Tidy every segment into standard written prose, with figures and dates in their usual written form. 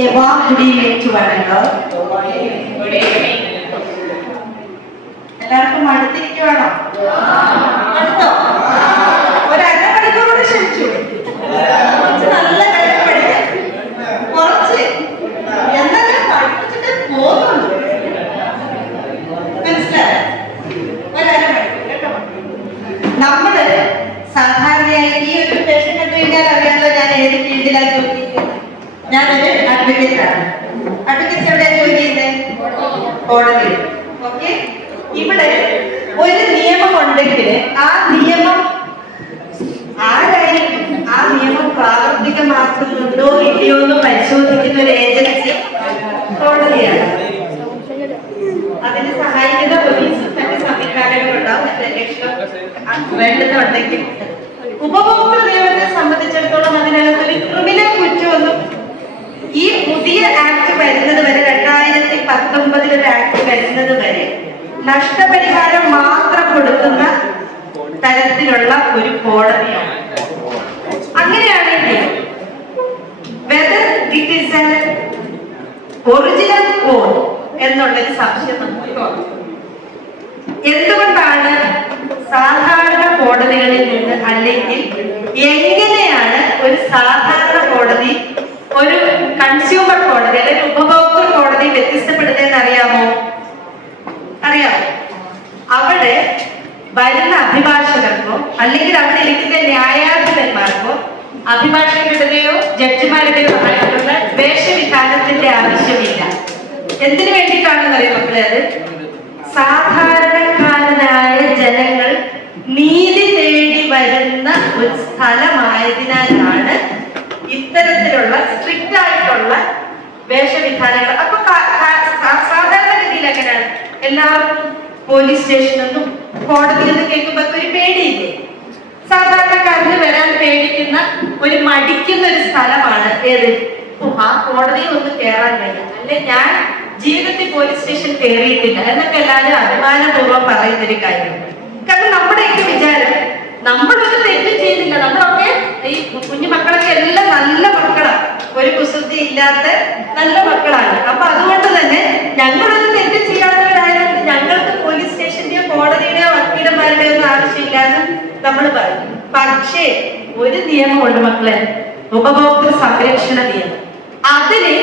Good evening to one another. എല്ലാവർക്കും അടുത്തിരിക്കുവാണോ? അടുത്തോ? ഒരു അരമണിക്കൂറോട് ക്ഷണിച്ചു. നല്ല കാര്യം പഠിക്കാൻ കുറച്ച് എന്നാലും പഠിപ്പിച്ചിട്ട് പോകുന്നുള്ളൂ. മനസ്സിലായോ? ഒരരമണിക്കൂർ കേട്ടോ. നമ്മള് സാധാരണയായി ഈ ഒരു സ്റ്റേഷൻ കണ്ടു കഴിഞ്ഞാൽ അറിയാമല്ലോ ഞാൻ ഏത് ഫീൽഡിലാണ് ജോലി ചെയ്യുന്നത്. ഞാനൊരു അഡ്വക്കേറ്റ് ആണ്. അഡ്വക്കേറ്റ് എവിടെയാണ് ജോലി ചെയ്യുന്നത്? കോടതിയിൽ. ഓക്കെ. ഇവിടെ ഒരു നിയമം ഉണ്ടെങ്കിൽ ആ നിയമം ആരായിരിക്കും ആ നിയമം പ്രാവർത്തികമാക്കുന്നുണ്ടോ ഇല്ലയോ എന്ന് പരിശോധിക്കുന്ന ഒരു ഏജൻസി കോടതിയാണ്. അതിന് സഹായിക്കുന്ന പോലീസും മറ്റ് സംവിധാനങ്ങളുണ്ടാവും. വേണ്ടുന്നുണ്ടെങ്കിൽ ഉപഭോക്തൃ നിയമത്തെ സംബന്ധിച്ചിടത്തോളം അതിനകത്തൊരു ക്രിമിനൽ കുറ്റമൊന്നും ഈ പുതിയ ആക്ട് വരുന്നത് വരെ 2019 ഒരു ആക്ട് വരുന്നത് വരെ നഷ്ടപരിഹാരം മാത്രം കൊടുക്കുന്ന തരത്തിലുള്ള ഒരു കോടതിയാണ്. അങ്ങനെയാണെങ്കിൽ whether it is an original code എന്നുള്ളൊരു സംശയം നമുക്ക് തോന്നും. എന്തുകൊണ്ടാണ് സാധാരണ കോടതികളിൽ നിന്ന് അല്ലെങ്കിൽ എങ്ങനെയാണ് ഒരു സാധാരണ കോടതി ഒരു കൺസ്യൂമർ കോടതി അല്ലെങ്കിൽ ഉപഭോക്തൃ കോടതി വ്യത്യസ്തപ്പെടുന്നതെന്ന് അറിയാമോ? അറിയാമോ? അവിടെ വരുന്ന അഭിഭാഷകർക്കോ അല്ലെങ്കിൽ അവിടെ ഇരിക്കുന്ന ന്യായാധിപന്മാർക്കോ അഭിഭാഷകരുടെയോ ജഡ്ജിമാരുടെയോ ആയിട്ടുള്ള വേഷവിധാനത്തിന്റെ ആവശ്യമില്ല. എന്തിനു വേണ്ടിയിട്ടാണെന്ന് അറിയാം മക്കളെ? അത് സാധാരണക്കാരനായ ജനങ്ങൾ നീതി തേടി വരുന്ന ഒരു സ്ഥലമായതിനാലാണ് ഇത്തരത്തിലുള്ള സ്ട്രിക്റ്റ് ആയിട്ടുള്ള വേഷവിധാനങ്ങൾ. അപ്പൊ സാധാരണ രീതിയിൽ എങ്ങനെയാണ്? എല്ലാവർക്കും പോലീസ് സ്റ്റേഷനൊന്നും കോടതിയെന്ന് കേൾക്കുമ്പോ ഒരു പേടിയില്ലേ? സാധാരണക്കാരന് വരാൻ പേടിക്കുന്ന ഒരു മടിക്കുന്ന ഒരു സ്ഥലമാണ് ഏത്? ആ കോടതിയിൽ ഒന്ന് കയറാൻ വേണ്ടി. അല്ലെ ഞാൻ ജീവിതത്തിൽ പോലീസ് സ്റ്റേഷൻ കയറിയിട്ടില്ല എന്നൊക്കെ എല്ലാവരും അഭിമാനപൂർവ്വം പറയുന്നൊരു കാര്യം. കാരണം നമ്മുടെയൊക്കെ വിചാരം നമ്മളൊരു തെറ്റും ചെയ്തില്ല. നമ്മളൊക്കെ ഈ കുഞ്ഞു മക്കളൊക്കെ എല്ലാം നല്ല മക്കളാണ്, ഒരു കുസൃതി ഇല്ലാത്ത നല്ല മക്കളാണ്. അപ്പൊ അതുകൊണ്ട് തന്നെ ഞങ്ങളൊരു തെറ്റും ചെയ്യാത്തവരായതുകൊണ്ട് ഞങ്ങൾക്ക് പോലീസ് സ്റ്റേഷന്റെയോ കോടതിയുടെയോ വക്കീലന്മാരുടെയോ ഒന്നും ആവശ്യമില്ലാന്ന് നമ്മൾ പറയും. പക്ഷേ ഒരു നിയമമുണ്ട് മക്കളെ, ഉപഭോക്തൃ സംരക്ഷണ നിയമം. അതിന്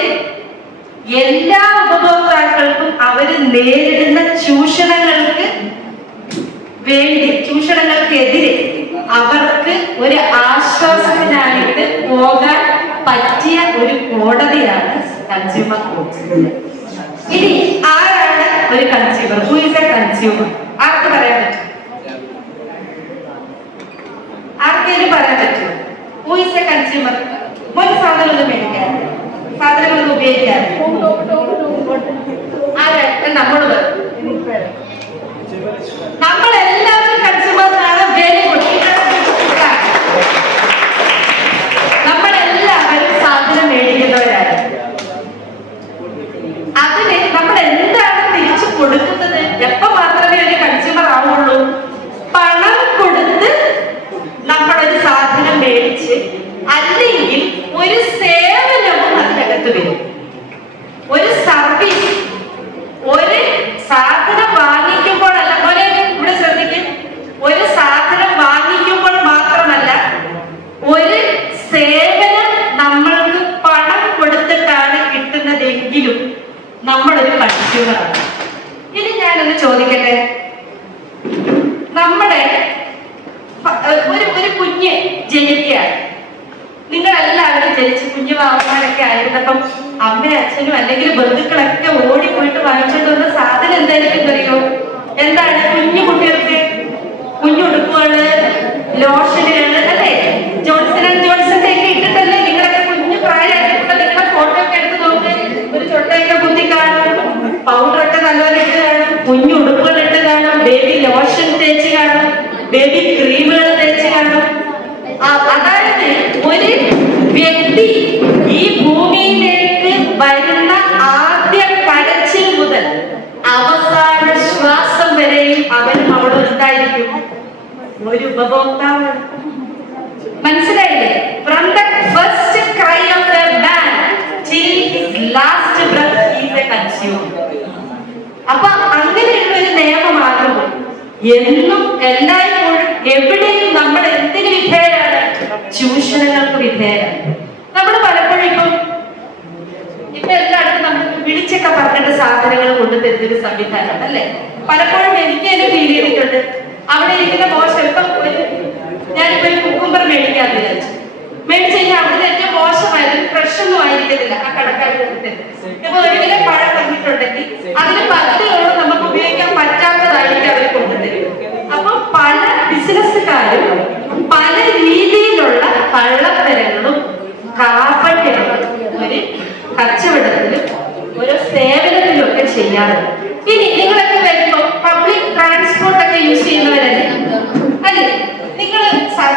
എല്ലാ ഉപഭോക്താക്കൾക്കും അവര് നേരിടുന്ന ചൂഷണങ്ങൾക്കെതിരെ അവർക്ക് ഒരു ആശ്വാസത്തിനായിട്ട് പോകാൻ പറ്റിയ ഒരു കോടതിയാണ് കൺസ്യൂമർ കോർട്ട്. ഇനി ആരാണ് ഒരു consumer? Who is a consumer? ആർക്ക് പറയാൻ പറ്റും? ആർക്കെങ്കിലും പറയാൻ പറ്റും? Who is a consumer? ഒരു സാധനമൊന്നും മേടിക്കാൻ, സാധനങ്ങളൊന്നും ഉപയോഗിക്കാൻ നമ്മളെല്ലാവരും കൺസ്യൂമേഴ്സാണ്. നമ്മളെല്ലാവരും സാധനം മേടിക്കുന്നവരാണ്. അതിന് നമ്മൾ എന്താണ് തിരിച്ചു കൊടുക്കുന്നത്? എപ്പോ മാത്രമേ ഒരു കൺസ്യൂമർ ആവുള്ളൂ? പണം കൊടുത്ത് നമ്മളൊരു സാധനം മേടിച്ച് അല്ലെങ്കിൽ ഒരു സേവനവും അതിനകത്ത് വരും. ഒരു സർവീസ്, ഒരു സാധനം വാങ്ങിക്കുമ്പോഴല്ല പോലെ ഇവിടെ ശ്രദ്ധിക്കും, ഒരു സാധനം വാങ്ങിക്കുമ്പോൾ മാത്രമല്ല ഒരു സേവനം നമ്മൾക്ക് പണം കൊടുത്തിട്ടാണ് കിട്ടുന്നതെങ്കിലും നമ്മളൊരു കൺസ്യൂമറാണ്. ഇനി ഞാനൊന്ന് ചോദിക്കട്ടെ, നമ്മുടെ ഒരു കുഞ്ഞ് ജനിക്കുകയാണ്. നിങ്ങളെല്ലാവരും ജനിച്ച് കുഞ്ഞു വാവന്മാരൊക്കെ ആയിരുന്നപ്പം അമ്മയും അച്ഛനും അല്ലെങ്കിൽ ബന്ധുക്കളൊക്കെ ഓടിപ്പോയിട്ട് വാങ്ങിച്ചുകൊണ്ട് വന്ന സാധനം എന്തായിരിക്കും അറിയോ? എന്താണ്? കുഞ്ഞു കുട്ടികൾക്ക് കുഞ്ഞുടുപ്പുകള്, ലോഷനുകള്, അല്ലേ? ജോൺസൺ ആൻഡ് ജോൺസന്റെ ഒക്കെ ഇട്ടിട്ടല്ലേ നിങ്ങളൊക്കെ കുഞ്ഞു പ്രായമായിട്ടുള്ള നിങ്ങളുടെ ഫോട്ടോ ഒക്കെ എടുത്ത് നോക്ക്. ഒരു ചൊട്ടയൊക്കെ കുത്തി കാണും, പൗഡറൊക്കെ നല്ലപോലെ ഇട്ട് കാണും, കുഞ്ഞു ഉടുപ്പുകൾ ഇട്ട് കാണും, ബേബി ലോഷൻ തേച്ച് കാണും, ബേബി ക്രീമുകൾ തേച്ച് കാണും. അതായത് ഒരു വ്യക്തി ഈ ഭൂമിയിലേക്ക് വരുന്ന ആദ്യ കരച്ചിൽ മുതൽ അവസാന ശ്വാസം വരെയും അവനും അവളും എന്തായിരിക്കും? ഒരു ഉപഭോക്താവാണ്. മനസ്സിലായില്ലേ? From the first cry of the man till his എന്നും എല്ലായ്പ്പോഴും എവിടെയും നമ്മൾ എന്തിന് വിധേയരാണ്? ചൂഷണങ്ങൾക്ക് വിധേയരാണ്. നമ്മൾ പലപ്പോഴും ഇപ്പൊ എല്ലായിടത്തും നമ്മൾ വിളിച്ചൊക്കെ പറഞ്ഞിട്ട് സാധനങ്ങൾ കൊണ്ടുതരുന്നൊരു സംവിധാനമാണ് അല്ലെ? പലപ്പോഴും എനിക്ക് തന്നെ ഫീൽ ചെയ്തിട്ടുണ്ട്. അവിടെ ഇരിക്കുന്ന മോശം ഇപ്പം ഞാനിപ്പോ ഒരു കുക്കുംബർ മേടിക്കാന്ന് വിചാരിച്ചു. മേടിച്ചു കഴിഞ്ഞാൽ അവിടെ ഏറ്റവും മോശമായത് ഫ്രഷ് ഒന്നും ആയിരിക്കത്തില്ല ആ കടക്കാർ കൊടുത്തത്. ഇപ്പൊ ഒരു കിലോ പഴം തന്നിട്ടുണ്ടെങ്കിൽ അതിന് പകുതിയോളം നമുക്ക് ഉപയോഗിക്കാൻ പറ്റാത്തതായിരിക്കും അവർ കൊണ്ടുതരും. അപ്പൊ പല ബിസിനസ്സുകാരും പല രീതിയിലുള്ള കള്ളത്തരങ്ങളും കാപ്പട്യങ്ങളും ഒരു കച്ചവടത്തിലും ഒരു സേവനത്തിലും ഒക്കെ ചെയ്യാറുണ്ട്. ഇനി നിങ്ങളൊക്കെ വരുമ്പോൾ പബ്ലിക് ട്രാൻസ്പോർട്ട് ഒക്കെ യൂസ് ചെയ്യുന്നവരല്ലേ അല്ലേ? നിങ്ങൾ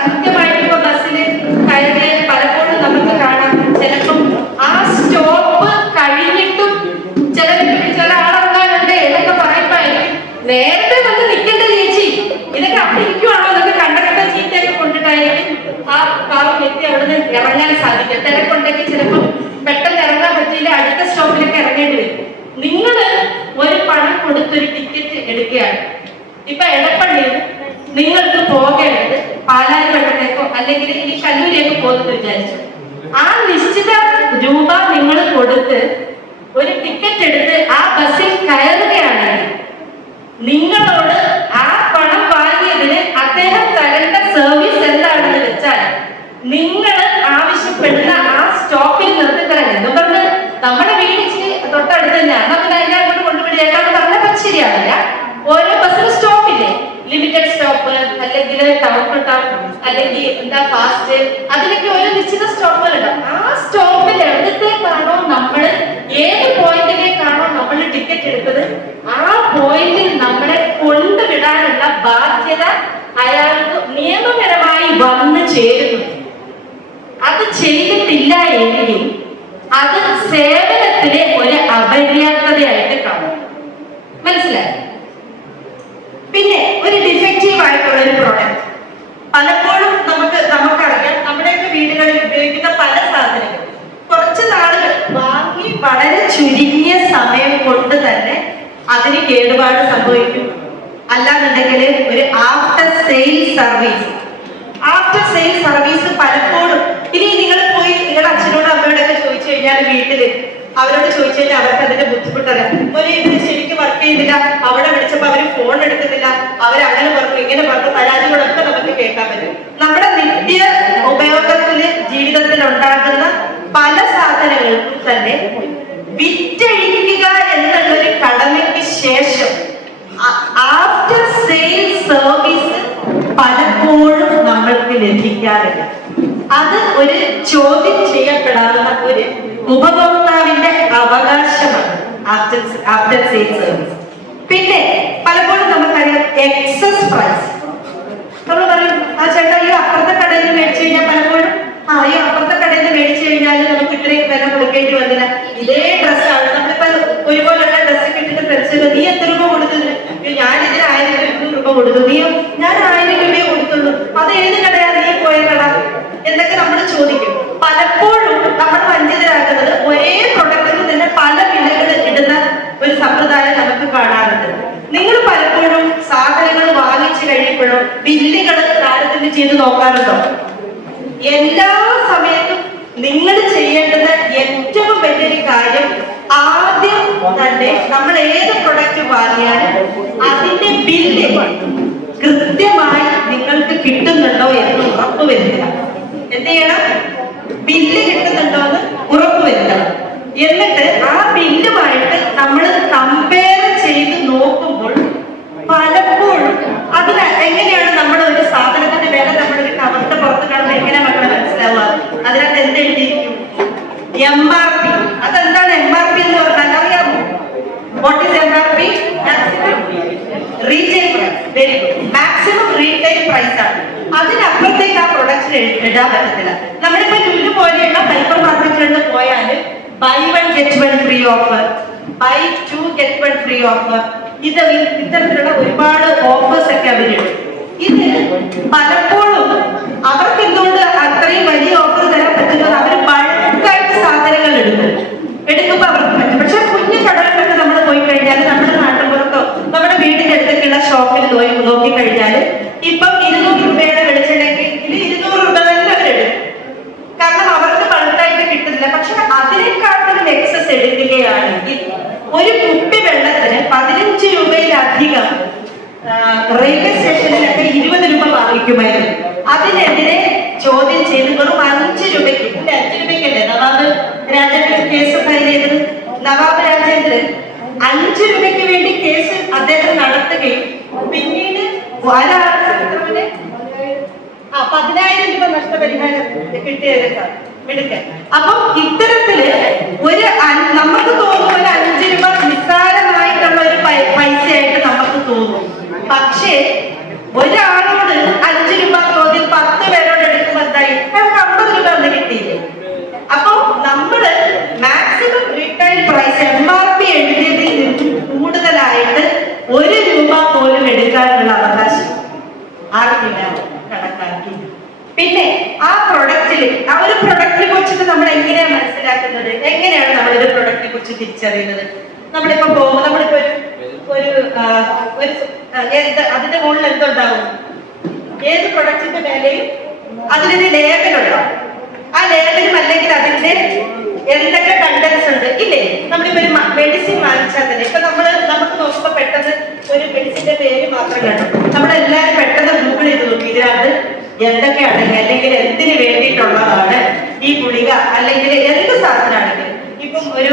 കൃത്യമായിട്ട് ഇപ്പൊ ബസ്സിന് കയറിയാൽ പലപ്പോഴും നമുക്ക് കാണാം, ചിലപ്പം ആ സ്റ്റോപ്പ് കഴിഞ്ഞിട്ടും ചില ആളെന്താണ്ട് എന്നൊക്കെ പറയുമ്പോഴായിരിക്കും നേരത്തെ വന്ന് നിൽക്കേണ്ട ചേച്ചി ഇതൊക്കെ അവിടെ ഇരിക്കുവാണോ എന്നൊക്കെ കണ്ടക്ടർ ചീത്തയൊക്കെ കൊണ്ടിട്ടായിരിക്കും ആ വ്യക്തി അവിടുന്ന് ഇറങ്ങാൻ സാധിക്കും. തിരക്കുണ്ടെങ്കിൽ ചിലപ്പോൾ പെട്ടെന്ന് ഇറങ്ങാൻ പറ്റിയില്ല, അടുത്ത സ്റ്റോപ്പിലൊക്കെ ഇറങ്ങേണ്ടി വരും. നിങ്ങള് ഒരു പണം കൊടുത്തൊരു ടിക്കറ്റ് എടുക്കുകയാണ്. ഇപ്പൊ എടപ്പള്ളിയിൽ നിങ്ങൾക്ക് പോകേണ്ടത് പാലാരി വട്ടത്തേക്കോ അല്ലെങ്കിൽ ഈ കല്ലൂരിയൊക്കെ പോകുന്നത് വിചാരിച്ചു. ആ നിശ്ചിത രൂപ നിങ്ങൾ കൊടുത്ത് ഒരു ടിക്കറ്റ് എടുത്ത് ആ ബസ്സിൽ കയറുകയാണെങ്കിൽ നിങ്ങളോട് ആ പണം വാങ്ങിയതിന് അദ്ദേഹം തരേണ്ട സർവീസ് എന്താണെന്ന് വെച്ചാൽ നിങ്ങൾ ആവശ്യപ്പെടുന്ന ആ സ്റ്റോപ്പിൽ നിർത്തിത്തരണം എന്ന് പറഞ്ഞ് നമ്മുടെ വീട് തൊട്ടടുത്ത് തന്നെയാണ്. നമുക്ക് അതിനകത്ത് കൊണ്ടുപിടിയേക്കാന്ന് പറഞ്ഞാൽ അത് ശരിയാവില്ല. ഓരോ ബസ്സിന് സ്റ്റോപ്പില്ലേ, ലിമിറ്റഡ് സ്റ്റോപ്പ് അല്ലെങ്കിൽ ടൗൺ ടു ടൗൺ അല്ലെങ്കിൽ എന്താ ഫാസ്റ്റ്, അതിനൊക്കെ ഓരോ നിശ്ചിത സ്റ്റോപ്പുകൾ ഉണ്ടാവും. ആ സ്റ്റോപ്പിൽ എവിടത്തേക്കാണോ നമ്മൾ ഏത് പോയിന്റിലേക്കാണോ നമ്മൾ ടിക്കറ്റ് എടുത്തത് ആ പോയിന്റിൽ നമ്മളെ കൊണ്ടുവിടാനുള്ള ബാധ്യത അയാൾക്ക് നിയമപരമായി വന്നു ചേരുന്നു. അത് ചെയ്തിട്ടില്ല എങ്കിൽ അത് സേവനത്തിലെ ഒരു അപര്യാപ്തതയായിട്ട് കാണും. മനസ്സിലായി? പിന്നെ ഒരു ഡിഫക്റ്റീവ് ആയിട്ടുള്ള ഒരു പ്രോഡക്റ്റ് പലപ്പോഴും നമുക്കറിയാം. നമ്മുടെയൊക്കെ വീടുകളിൽ ഉപയോഗിക്കുന്ന പല സാധനങ്ങളും കുറച്ച് നാളുകൾ വാങ്ങി വളരെ ചുരുങ്ങിയ സമയം കൊണ്ട് തന്നെ അതിന് കേടുപാട് സംഭവിക്കും. അല്ലാന്നുണ്ടെങ്കിൽ ഒരു ആഫ്റ്റർ സെയിൽ സർവീസ് പലപ്പോഴും ഇനി നിങ്ങൾ പോയി നിങ്ങളുടെ അച്ഛനോടും അമ്മയോടൊക്കെ ചോദിച്ചു കഴിഞ്ഞാൽ വീട്ടില് അവരോട് ചോദിച്ചു കഴിഞ്ഞാൽ അവർക്ക് അതിന്റെ ബുദ്ധിമുട്ടറിയാം. ഒരു ഇതിന് ശരിക്കും വർക്ക് ചെയ്യുന്നില്ല, അവിടെ വിളിച്ചപ്പോ അവര് ഫോൺ എടുക്കുന്നില്ല, അവരങ്ങനെ പറഞ്ഞു ഇങ്ങനെ പറഞ്ഞു, പരാതികളൊക്കെ നമുക്ക് കേൾക്കാൻ പറ്റും. നമ്മുടെ നിത്യ ഉപയോഗത്തില് ജീവിതത്തിൽ ഉണ്ടാകുന്ന പല സാധനങ്ങൾക്കും തന്നെ വിറ്റഴിക്കുക എന്നുള്ളൊരു കടമയ്ക്ക് ശേഷം ആഫ്റ്റർ സെയിൽ സർവീസ് പലപ്പോഴും നമ്മൾക്ക് ലഭിക്കാറില്ല. അത് ഒരു ചോദ്യം ചെയ്യപ്പെടാവുന്ന ഒരു ഉപഭോക്താവിന്റെ അവകാശമാണ് ആഫ്റ്റർ സെയിൽ സർവീസ്. പിന്നെ പലപ്പോഴും നമുക്കറിയാം എക്സസ് പ്രൈസ്. നമ്മൾ പറയും ആ ചേട്ടാ ഈ അപ്പുറത്തെ കടയിൽ നിന്ന് മേടിച്ചു കഴിഞ്ഞാൽ പലപ്പോഴും ഈ അപ്പുറത്തെ കടയിൽ നിന്ന് മേടിച്ചു കഴിഞ്ഞാൽ നമുക്ക് ഇത്രയും വില കൊടുക്കേണ്ടി വന്നില്ല. ഇതേ ഡ്രസ്സാണ് നമ്മളിപ്പോ ഒരുപോലുള്ള ഡ്രസ്സ് കിട്ടിട്ട് പ്രശ്നം നീ എത്ര രൂപ കൊടുത്തത്? ഞാൻ ഇതിന് 1200 രൂപ കൊടുത്തു. ഞാൻ 1000 രൂപയെ കൊടുത്തുള്ളൂ. അത് ഏത് കടയാ നീ പോയ കട എന്നൊക്കെ നമ്മൾ ചോദിക്കും. പലപ്പോഴും നമ്മൾ വഞ്ചിതരാക്കുന്നത് ഒരേ പ്രൊഡക്റ്റിന് തന്നെ പല വിലകൾ ഇടുന്ന ഒരു സമ്പ്രദായം നമുക്ക് കാണാറുണ്ട്. നിങ്ങൾ പലപ്പോഴും സാധനങ്ങൾ വാങ്ങിച്ചു കഴിയുമ്പോഴും ബില്ലുകൾ താരതമ്യം ചെയ്ത് നോക്കാറുണ്ടോ? എല്ലാ സമയത്തും നിങ്ങൾ ചെയ്യേണ്ടുന്ന ഏറ്റവും വലിയൊരു കാര്യം ആദ്യം തന്നെ നമ്മൾ ഏത് പ്രൊഡക്റ്റ് വാങ്ങിയാലും അതിന്റെ ബില്ല് കൃത്യമായി നിങ്ങൾക്ക് കിട്ടുന്നുണ്ടോ എന്ന് ഉറപ്പുവരുത്തുക. എന്ത് ചെയ്യണം? ബില്ല് കിട്ടുന്നുണ്ടോ എന്ന് ഉറപ്പുവരുത്തണം. എന്നിട്ട് ആ ബില്ലുമായിട്ട് നമ്മൾ കമ്പയർ ചെയ്ത് നോക്കുമ്പോൾ പലപ്പോഴും അതിന് എങ്ങനെയാണ് നമ്മൾ ഒരു സാധനത്തിന്റെ വില നമ്മളൊരു കവറിന്റെ പുറത്ത് കാണുമ്പോൾ എങ്ങനെ മക്കളെ മനസ്സിലാവുക? അതിനകത്ത് എന്ത് എഴുതിയിരിക്കും? MRP. അതെന്താണ് MRP എന്ന് പറഞ്ഞാൽ അറിയാമോ? What is MRP? Retail price. Very good. Maximum retail price ആണ്. അതിനപ്പുറത്തേക്ക് ആ പ്രൊഡക്റ്റ് ഇടാൻ പറ്റത്തില്ല. നമ്മളിപ്പോ ലുലു പോലെയുള്ള ഹൈപ്പർ മാർക്കറ്റുകളിൽ പോയാൽ buy 1 get 1 free offer, buy 2 get 1 free offer, ഇത്തരത്തിലുള്ള ഒരുപാട് ഓഫേഴ്സ് ഒക്കെ അവരിടും. ഇത് പലപ്പോഴും അവർക്ക് എന്തുകൊണ്ട് അത്രയും വലിയ ഓഫർ തരാൻ പറ്റുന്നത്? അവർ ബൾക്കായിട്ട് സാധനങ്ങൾ എടുക്കുമ്പോൾ അവർക്ക് പറ്റും. പക്ഷെ കുഞ്ഞു കടകളിലൊക്കെ നമ്മൾ പോയി കഴിഞ്ഞാൽ നമ്മുടെ നാട്ടിൻപുറത്തോ നമ്മുടെ വീടിന്റെ അടുത്തൊക്കെയുള്ള ഷോപ്പിൽ നോക്കി ഒരു കുപ്പി വെള്ളത്തിന് 15 രൂപയിലധികം റെയിൽവേ സ്റ്റേഷനിലൊക്കെ 20 രൂപ വാങ്ങിക്കുമായിരുന്നു. അതിനെതിരെ ചോദ്യം ചെയ്ത് വെറും 5 രൂപയ്ക്ക്, 5 രൂപയ്ക്കല്ലേ നവാബ് രാജേന്ദ്രൻ കേസ് ഫയൽ ചെയ്തത്? നവാബ് രാജേന്ദ്രൻ 5 രൂപയ്ക്ക് വേണ്ടി കേസ് അദ്ദേഹം നടത്തുകയും പിന്നീട് 10,000 രൂപ നഷ്ടപരിഹാരം കിട്ടിയതാണ് എടുക്കാൻ. അപ്പം ഇത്തരത്തില് ഒരു നമുക്ക് തോന്നും ഒരു 5 രൂപ നിസ്സാരമായിട്ടുള്ള ഒരു പൈസയായിട്ട് നമുക്ക് തോന്നും. പക്ഷേ ഒരാളോട് 5 രൂപ തോതിൽ 10 പേരോട് എടുക്കുമ്പോൾ എന്തായി? അയാൾക്ക് 50 രൂപ ഒന്ന് കിട്ടിയില്ലേ? അപ്പൊ നമ്മള് മാക്സിമം റീറ്റെയിൽ പ്രൈസ് MRP എഴുതിയതിൽ നിന്നും കൂടുതലായിട്ട് 1 രൂപ പോലും എടുക്കാനുള്ള അവകാശം ആർക്കില്ല കണക്കാക്കി. പിന്നെ ആ പ്രൊഡക്റ്റില് ആ ഒരു പ്രൊഡക്റ്റിനെ കുറിച്ചിട്ട് നമ്മൾ എങ്ങനെയാണ് മനസ്സിലാക്കുന്നത്? എങ്ങനെയാണ് നമ്മളൊരു പ്രൊഡക്റ്റിനെ കുറിച്ച് തിരിച്ചറിയുന്നത്? നമ്മളിപ്പോ പോകുമ്പോൾ നമ്മളിപ്പോ അതിന്റെ മുകളിൽ എന്തുണ്ടാവും? ഏത് പ്രൊഡക്റ്റിന്റെ മേലെയും അതിനൊരു ലേബലുണ്ടാവും. ആ ലേബലും അല്ലെങ്കിൽ അതിന്റെ എന്തൊക്കെ കണ്ടൻസ് ഉണ്ട് ഇല്ലേ? നമ്മളിപ്പോ ഒരു മെഡിസിൻ വാങ്ങിച്ചാൽ തന്നെ ഇപ്പൊ നമുക്ക് നോക്കുമ്പോ പെട്ടെന്ന് ഒരു മെഡിസിന്റെ പേര് മാത്രം കണ്ടു നമ്മളെല്ലാരും പെട്ടെന്ന് ഗൂഗിൾ ചെയ്ത് നോക്കി ഇതിനകത്ത് എന്തൊക്കെയാണ് അല്ലെങ്കിൽ എന്തിനു വേണ്ടിയിട്ടുള്ളതാണ് ഈ ഗുളിക അല്ലെങ്കിൽ എന്ത് സാധനമാണെങ്കിലും. ഇപ്പം ഒരു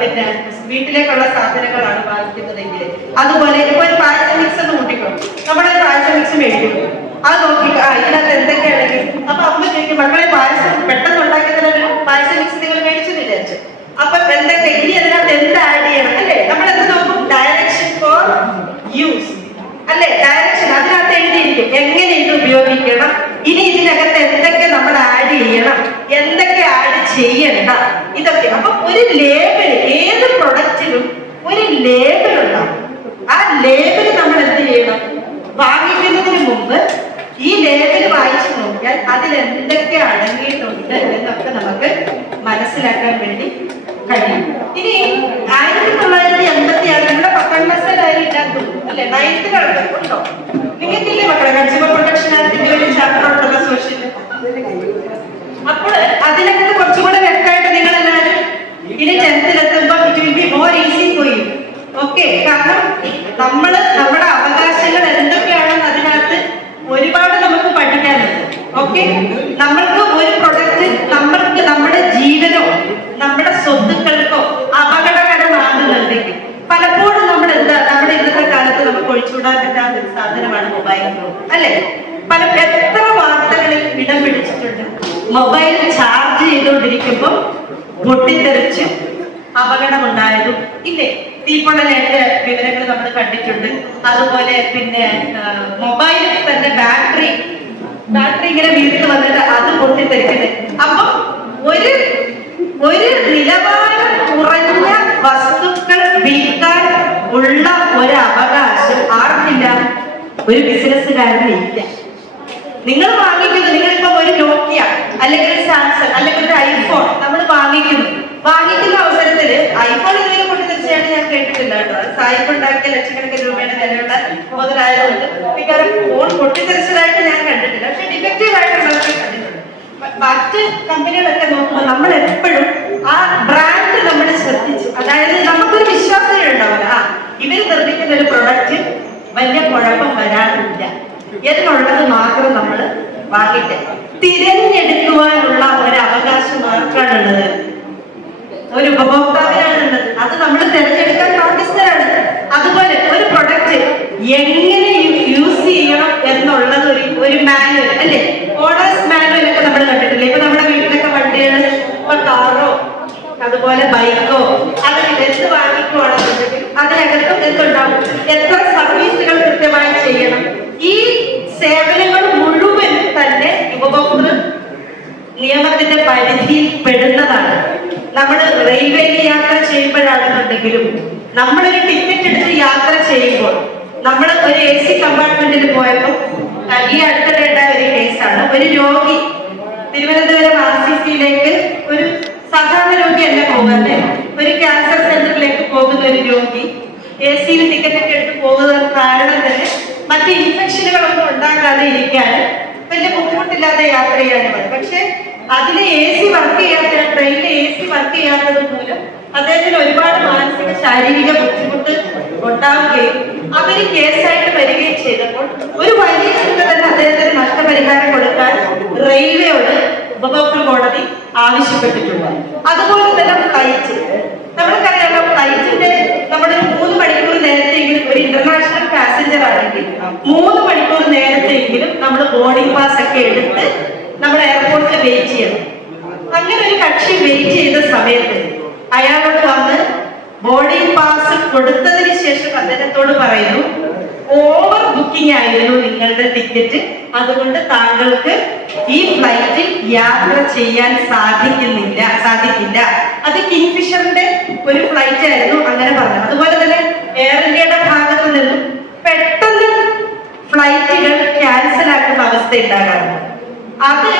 പിന്നെ വീട്ടിലേക്കുള്ള സാധനങ്ങളാണ് വാങ്ങിക്കുന്നതെങ്കിൽ അതുപോലെ ഇപ്പൊ ഒരു പായസം മിക്സ് എന്ന് കൂട്ടിക്കോ, നമ്മളൊരു പായസം മിക്സ് മേടിക്കും, അത് നോക്കി ഇതിനകത്ത് എന്തൊക്കെയാണെങ്കിൽ അപ്പൊ അമ്മ ചോദിക്കും മക്കളെ പായസം പെട്ടെന്ന് ഉണ്ടാക്കിയതിനൊരു പായസം മിക്സ് നിങ്ങൾ മേടിച്ചു വിചാരിച്ചു. അപ്പൊ എന്തൊക്കെ ഇനി അതിനകത്ത് എന്ത് ആഡ് ചെയ്യണം അല്ലേ? നമ്മൾ എന്ത് നോക്കും? ഡയറക്ഷൻ ഫോർ യൂസ് അല്ലെ? ഡയറക്ഷൻ അതിനകത്ത് എഴുതിയിരിക്കും എങ്ങനെ ഇത് ഉപയോഗിക്കണം, ഇനി ഇതിനകത്ത് എന്തൊക്കെ നമ്മൾ ആഡ് ചെയ്യണം, എന്തൊക്കെ ആഡ് ചെയ്യണ്ട, ഇതൊക്കെ. അപ്പൊ ഒരു ലേബൽ, ഏത് പ്രൊഡക്റ്റിലും ഒരു ലേബൽ ഉണ്ടാവും. ആ ലേബൽ നമ്മൾ എന്ത് ചെയ്യണം? വാങ്ങിക്കുന്നതിന് മുമ്പ് ഈ ലേബൽ വായിച്ചു നോക്കിയാൽ അതിൽ എന്തൊക്കെ അടങ്ങിയിട്ടുണ്ട് എന്നൊക്കെ നമുക്ക് മനസ്സിലാക്കാൻ വേണ്ടി കഴിയും. ഇനി 1986 നമ്മുടെ 10ാം ക്ലാസ്സിലായാലും ഇല്ലാത്തുള്ളൂ അല്ലെ? 9th ഉണ്ടോ നിങ്ങൾക്കില്ലേ മക്കളെ? കൺസ്യൂമർ പ്രൊട്ടക്ഷൻ ആക്ടിന്റെ ഒരു ചാപ്റ്റർ ഉണ്ടല്ലോ സോഷ്യൽ. അപ്പോൾ അതിനകത്ത് കുറച്ചുകൂടെ വ്യക്തമായിട്ട് നിങ്ങളെല്ലാവരും ഇനി 10th എത്തുമ്പോൾ it will be more easy for you. Okay, കാരണം നമ്മുടെ അവകാശങ്ങൾ എന്തൊക്കെയാണെന്ന് അതിനകത്ത് ഒരുപാട് നമുക്ക് പഠിക്കാനുണ്ട്. ഓക്കെ, നമ്മൾക്ക് ഒരു പ്രൊഡക്റ്റ് നമ്മൾക്ക് നമ്മുടെ ജീവനോ നമ്മുടെ സ്വത്തുക്കൾക്കോ അപകടകരമാകുന്നുണ്ടെങ്കിൽ പലപ്പോഴും നമ്മൾ നമ്മുടെ ഇന്നത്തെ കാലത്ത് നമുക്ക് ഒഴിച്ചുകൂടാൻ പറ്റാത്ത ഒരു സാധനമാണ് മൊബൈൽ ഫോൺ അല്ലെ? എത്ര വാർത്തകളിൽ ഇടം പിടിച്ചിട്ടുണ്ട്. മൊബൈൽ ചാർജ് ചെയ്തുകൊണ്ടിരിക്കുമ്പോൾ പൊട്ടിത്തെറിച്ച് അപകടമുണ്ടായതും ഇല്ലേ? തീപ്പൊള്ളലേറ്റ വിവരങ്ങൾ നമ്മൾ കണ്ടിട്ടുണ്ട്. അതുപോലെ പിന്നെ മൊബൈലിൽ തന്നെ ബാറ്ററി ഇങ്ങനെ വീട്ടിൽ വന്നിട്ട് അത് പൊട്ടിത്തെറിക്കുന്നത്. അപ്പൊ ഒരു നിലവാരം കുറഞ്ഞ വസ്തുക്കൾ വിൽക്കാൻ ഉള്ള ഒരു അവകാശം ആർക്കില്ല? ഒരു ബിസിനസ്സുകാരനില്ല. നിങ്ങൾ വാങ്ങിക്കുന്നത്, നിങ്ങളിപ്പോ ഒരു നോക്കിയ അല്ലെങ്കിൽ ഒരു സാംസങ് അല്ലെങ്കിൽ ഒരു ഐഫോൺ നമ്മൾ വാങ്ങിക്കുന്ന അവസരത്തില് ഐഫോൺ ഇതിനെ പൊട്ടിത്തെറിച്ചാണ് ഞാൻ കേട്ടിട്ടില്ല കേട്ടോ. സായിപ്പ് ഉണ്ടാക്കിയ ലക്ഷക്കണക്കിന് രൂപയുടെ വിലയുള്ള മുതലായതുകൊണ്ട് മിക്കവാറും ഫോൺ പൊട്ടിത്തെറിച്ചതായിട്ട് ഞാൻ കണ്ടിട്ടില്ല. പക്ഷെ ഡിഫക്റ്റീവ് ആയിട്ടുള്ളതൊക്കെ കണ്ടിട്ടുണ്ട്. മറ്റ് കമ്പനികളൊക്കെ നോക്കുമ്പോൾ നമ്മൾ എപ്പോഴും ആ ബ്രാൻഡ് നമ്മൾ ശ്രദ്ധിച്ചു, അതായത് നമുക്കൊരു വിശ്വാസം ഉണ്ടാവില്ല ഇവർ നിർമ്മിക്കുന്ന ഒരു പ്രൊഡക്റ്റ് വലിയ കുഴപ്പം വരാറില്ല എന്നുള്ളത് മാത്രം നമ്മൾ വാങ്ങിയിട്ട് തിരഞ്ഞെടുക്കുവാനുള്ള ഒരു അവകാശം ആർക്കാണുള്ളത്? ഒരു ഉപഭോക്താവിനാണുള്ളത്. അത് നമ്മൾ തിരഞ്ഞെടുക്കാൻ ബാധ്യസ്ഥരാണ്. അതുപോലെ ഒരു പ്രൊഡക്റ്റ് എങ്ങനെ യൂസ് ചെയ്യണം എന്നുള്ളത് ഒരു മാനുവൽ അല്ലെ? ഓണേഴ്സ് മാനുവൽ ഒക്കെ നമ്മൾ കണ്ടിട്ടില്ലേ? ഇപ്പൊ നമ്മുടെ വീട്ടിലൊക്കെ വണ്ടികൾ, ഇപ്പൊ കാറോ അതുപോലെ ബൈക്കോ അത് എന്ത് വാങ്ങിക്കുവാണെന്നുണ്ടെങ്കിൽ അതിനകത്തും എന്തുണ്ടാവും? എത്ര സർവീസുകൾ കൃത്യമായി ചെയ്യണം? ഈ സേവനങ്ങൾ മുഴുവൻ തന്നെ ഉപഭോക്തൃ നിയമത്തിന്റെ പരിധിയിൽ പെടുന്നതാണ്. നമ്മൾ റെയിൽവേയിൽ യാത്ര ചെയ്യുമ്പോഴാണെന്നുണ്ടെങ്കിലും നമ്മളൊരു ടിക്കറ്റ് എടുത്ത് യാത്ര ചെയ്യുമ്പോൾ നമ്മൾ ഒരു AC കമ്പാർട്ട്മെന്റിൽ പോയപ്പോൾ ഈ അടുത്തിടെ ഒരു കേസാണ്. ഒരു രോഗി തിരുവനന്തപുരം RCCയിലേക്ക് ഒരു സാധാരണ രോഗിയല്ല പോകുന്നത്, ഒരു ക്യാൻസർ സെന്ററിലേക്ക് പോകുന്ന ഒരു രോഗി AC-യിൽ ടിക്കറ്റ് ഒക്കെ എടുത്ത് പോകുന്നത് കാരണം തന്നെ മറ്റ് ഇൻഫെക്ഷനുകളൊന്നും ഉണ്ടാകാതെ ഇരിക്കാൻ വലിയ ബുദ്ധിമുട്ടില്ലാതെ യാത്ര ചെയ്യാനും പറ്റും. പക്ഷെ അതിലെ AC വർക്ക് ചെയ്യാത്ത, ട്രെയിനിലെ AC വർക്ക് ചെയ്യാത്തത് മൂലം അദ്ദേഹത്തിന് ഒരുപാട് മാനസിക ശാരീരിക ബുദ്ധിമുട്ട് ഉണ്ടാവുകയും അവര് കേസായിട്ട് വരികയും ചെയ്തപ്പോൾ ഒരു വലിയ തുക തന്നെ അദ്ദേഹത്തിന് നഷ്ടപരിഹാരം കൊടുക്കാൻ റെയിൽവേയോട് ഉപഭോക്തൃ കോടതി ആവശ്യപ്പെട്ടിട്ടുണ്ട്. അതുപോലെ തന്നെ ഫ്ലൈറ്റ്, നമ്മൾക്കറിയാമോ, ഫ്ലൈറ്റിന്റെ നമ്മളൊരു 3 മണിക്കൂർ നേരത്തെയെങ്കിലും, ഒരു ഇന്റർനാഷണൽ പാസഞ്ചർ ആണെങ്കിൽ 3 മണിക്കൂർ നേരത്തെയെങ്കിലും നമ്മൾ ബോർഡിംഗ് പാസ് ഒക്കെ എടുത്ത് നമ്മൾ എയർപോർട്ടിൽ വെയിറ്റ് ചെയ്യണം. അങ്ങനെ ഒരു കക്ഷി വെയിറ്റ് ചെയ്ത സമയത്ത് അയാളോട് വന്ന് ബോർഡിംഗ് പാസ് കൊടുത്തതിന് ശേഷം അദ്ദേഹത്തോട് പറയുന്നു, ഓവർ ബുക്കിംഗ് ആയിരുന്നു നിങ്ങളുടെ ടിക്കറ്റ്, അതുകൊണ്ട് താങ്കൾക്ക് ഈ ഫ്ലൈറ്റിൽ യാത്ര ചെയ്യാൻ സാധിക്കില്ല. അത് കിങ്ഫിഷറിന്റെ ഒരു ഫ്ലൈറ്റ് ആയിരുന്നു, അങ്ങനെ പറഞ്ഞു. അതുപോലെ തന്നെ എയർ ഇന്ത്യയുടെ ഭാഗത്തു നിന്നും പെട്ടെന്ന് ഫ്ലൈറ്റുകൾ ക്യാൻസൽ ആക്കുന്ന അവസ്ഥ ഉണ്ടാകാറുണ്ട്. അത്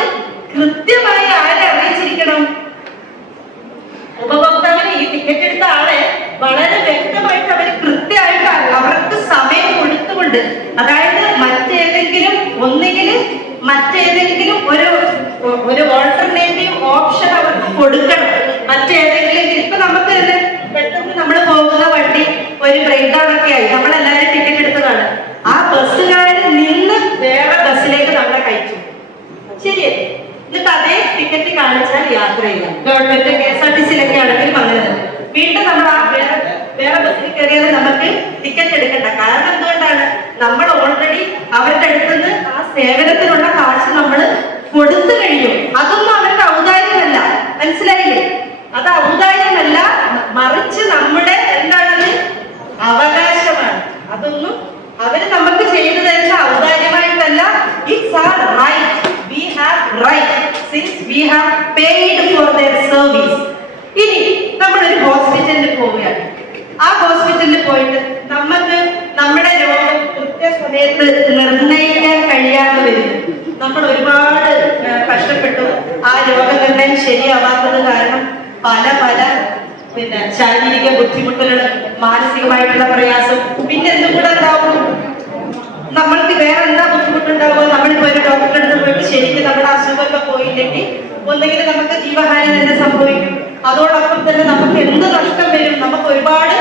കൃത്യമായി ആരെ അറിയിച്ചിരിക്കണം? ഉപഭോക്താവിന് ഈ ടിക്കറ്റ് എടുത്ത ആളെ വളരെ വ്യക്തമായിട്ട് അവർ കൃത്യമായിട്ട് അവർക്ക് സമയം കൊടുത്തുകൊണ്ട്, അതായത് മറ്റേതെങ്കിലും ഒരു ഓൾട്ടർനേറ്റീവ് ഓപ്ഷൻ അവർക്ക് കൊടുക്കണം. മറ്റേതെങ്കിലും ഇപ്പൊ നമുക്ക് തന്നെ പെട്ടെന്ന് നമ്മൾ പോകുന്ന വണ്ടി ഒരു ബ്രേക്ക് ഡൗൺ ഒക്കെ ആയി, നമ്മളെല്ലാവരും ടിക്കറ്റ് എടുത്തതാണ്, ആ ബസ്സുകാരൻ നിന്ന് വേറെ ബസ്സിലേക്ക് നമ്മളെ കയറ്റും, ശരിയല്ലേ? എന്നിട്ട് അതേ ടിക്കറ്റ് കാണിച്ചാൽ യാത്ര ചെയ്യാം. ഗവൺമെന്റ് KSRTC-യിലൊക്കെ ആണെങ്കിലും അങ്ങനെ തന്നെ. വീണ്ടും നമ്മൾ ആ വേറെ ബസ്സിൽ കയറിയാൽ നമുക്ക് ടിക്കറ്റ് എടുക്കണ്ട. കാരണം എന്തുകൊണ്ടാണ്? നമ്മൾ ഓൾറെഡി അവരുടെ അടുത്തുനിന്ന് ആ സേവനത്തിനുള്ള കാശ് നമ്മൾ കൊടുത്തു കഴിഞ്ഞു. അതൊന്നും അവരുടെ ഔദാര്യമല്ല, മനസ്സിലായില്ലേ? അത് ഔദാര്യമല്ല, മറിച്ച് നമ്മുടെ എന്താണത്, അവകാശമാണ്. അതൊന്നും അവര് നമുക്ക് ചെയ്തു തരുന്ന ഔദാര്യമായിട്ടല്ല. It's our right. We have right since we have paid for their service. ഇനി നമ്മളൊരു ഹോസ്പിറ്റലിൽ പോവുകയാണ്. ആ ഹോസ്പിറ്റലിൽ പോയിട്ട് നമുക്ക് നമ്മുടെ രോഗം കൃത്യസമയത്ത് നിർണയിക്കാൻ കഴിയാതെ വരും. നമ്മൾ ഒരുപാട് കഷ്ടപ്പെട്ടു. ആ രോഗനിർണയം ശരിയാവാത്തത് കാരണം പല ശാരീരിക ബുദ്ധിമുട്ടുകൾ, മാനസികമായിട്ടുള്ള പ്രയാസം, പിന്നെ എന്തും കൂടെ ഉണ്ടാവും. നമ്മൾക്ക് വേറെ എന്താ ബുദ്ധിമുട്ടുണ്ടാവുക? നമ്മളിപ്പോ ഒരു ഡോക്ടറെ അടുത്ത് പോയിട്ട് ശരിക്കും നമ്മുടെ അസുഖമൊക്കെ പോയില്ലെങ്കിൽ ഒന്നെങ്കിൽ നമുക്ക് ജീവഹാനി തന്നെ സംഭവിക്കും. അതോടൊപ്പം തന്നെ നമുക്ക് എന്ത് നഷ്ടം വരും? നമുക്ക് ഒരുപാട്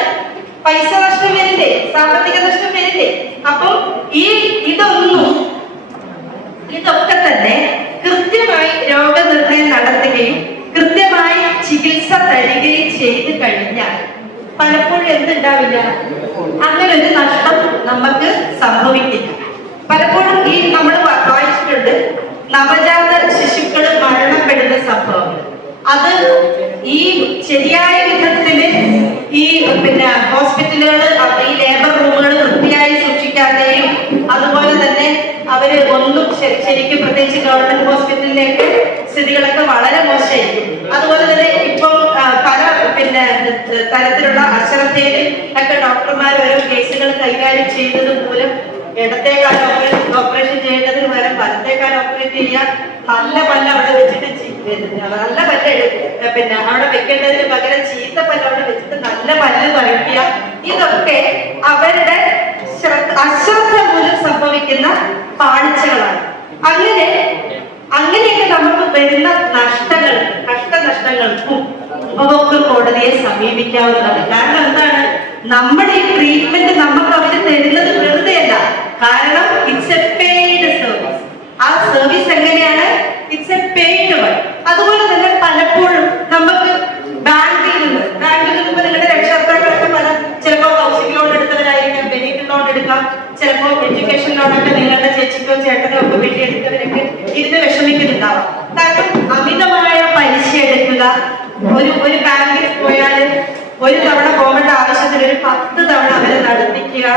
പൈസ നഷ്ടം വരില്ലേ? സാമ്പത്തിക നഷ്ടം വരില്ലേ? അപ്പം ഇതൊക്കെ തന്നെ കൃത്യമായി രോഗനിർണയം നടത്തുകയും കൃത്യമായി ചികിത്സ തരികയും ചെയ്ത് കഴിഞ്ഞാൽ പലപ്പോഴും എന്തുണ്ടാവില്ല, അങ്ങനെ ഒരു നഷ്ടം നമുക്ക് സംഭവിക്കില്ല. പലപ്പോഴും ഈ നമ്മൾ വായിച്ചിട്ടുണ്ട്, നവജാത ശിശുക്കൾ മരണപ്പെടുന്ന സംഭവങ്ങൾ. അത് ഈ ശരിയായ വിധത്തില് ഈ ഹോസ്പിറ്റലുകൾ, ഈ ലേബർ റൂമുകൾ വൃത്തിയായി സൂക്ഷിക്കാതെയും, അതുപോലെ തന്നെ അവര് ഒന്നും ശരിക്കും, പ്രത്യേകിച്ച് ഗവൺമെന്റ് ഹോസ്പിറ്റലിലേക്ക് സ്ഥിതികളൊക്കെ വളരെ മോശമായിരിക്കും. അതുപോലെ തന്നെ ഇപ്പൊ പല തരത്തിലുള്ള അശ്രദ്ധയിൽ ഒക്കെ ഡോക്ടർമാർ ഓരോ കേസുകൾ കൈകാര്യം ചെയ്യുന്നത് മൂലം ഇടത്തേക്കാൾ ഓപ്പറേഷൻ ചെയ്യേണ്ടതിന് പകരം വലത്തേക്കാൾ ഓപ്പറേറ്റ് ചെയ്യാൻ നല്ല പല്ല് അവിടെ വെച്ചിട്ട് നല്ല പല്ല് അവിടെ വെക്കേണ്ടതിന് പകരം ചീത്ത പല്ല് അവിടെ വെച്ചിട്ട് നല്ല പല്ല് പറിക്കുക. ഇതൊക്കെ അവരുടെ അശ്രദ്ധ മൂലം സംഭവിക്കുന്ന പാളിച്ചകളാണ്. അങ്ങനെയൊക്കെ നമുക്ക് വരുന്ന കഷ്ടനഷ്ടങ്ങൾക്കും ഉപഭോക്തൃ കോടതിയെ സമീപിക്കാവുന്നതാണ്. കാരണം എന്താണ്? നമ്മുടെ ഈ ട്രീറ്റ്മെന്റ് നമുക്ക് അവര് തരുന്നത് വെറുതെയല്ല. കാരണം ഇറ്റ്സ് എ പെയ്ഡ് സർവീസ്. ആ സർവീസ് എങ്ങനെയാണ്? It's A paid one. അതുപോലെ തന്നെ പലപ്പോഴും നമുക്ക് ബാങ്കിൽ നിന്ന് നിങ്ങളുടെ രക്ഷകർത്താക്കളൊക്കെ ചിലപ്പോൾ ഹൗസിംഗ് ലോൺ എടുത്തവരായിരിക്കാം, വെഹിക്കിൾ ലോൺ എടുക്കാം, ചിലപ്പോൾ എഡ്യൂക്കേഷൻ ലോണൊക്കെ നിങ്ങളുടെ ചേച്ചിക്കോ ചേട്ടനോ ഒക്കെ വേണ്ടി എടുത്തവരൊക്കെ ഇരുന്ന് വിഷമിക്കുന്നുണ്ടാവാം. കാരണം അമിതമായ പലിശ എടുക്കുക. ഒരു ബാങ്കിൽ പോയാൽ ഒരു തവണ പോകേണ്ട ആവശ്യത്തിന് ഒരു 10 തവണ അവരെ നടത്തിക്കുക,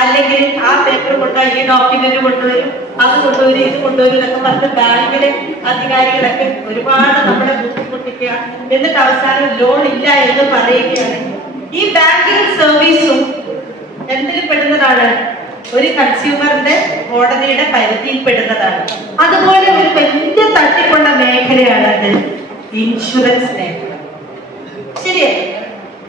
അല്ലെങ്കിൽ ആ പേപ്പർ കൊണ്ടുപോയി ഈ ഡോക്യുമെന്റ് കൊണ്ടുവരും, അത് കൊണ്ടുവരും, ഇത് കൊണ്ടുവരും എന്നൊക്കെ പറഞ്ഞ് ബാങ്കിലെ അധികാരികളൊക്കെ ഒരുപാട് നമ്മളെ ബുദ്ധിമുട്ടിക്കുക. എന്നിട്ട് അവസാനം ലോൺ ഇല്ല എന്ന് പറയുകയാണ്. ഈ ബാങ്കിങ് സർവീസും എന്തിൽ പെടുന്നതാണ്? ഒരു കൺസ്യൂമറിന്റെ കോടതിയുടെ പരിധിയിൽ പെടുന്നതാണ്. അതുപോലെ ഒരു വലിയ തട്ടിപ്പുള്ള മേഖലയാണ് ഇൻഷുറൻസ് മേഖല. ശരിയല്ലേ?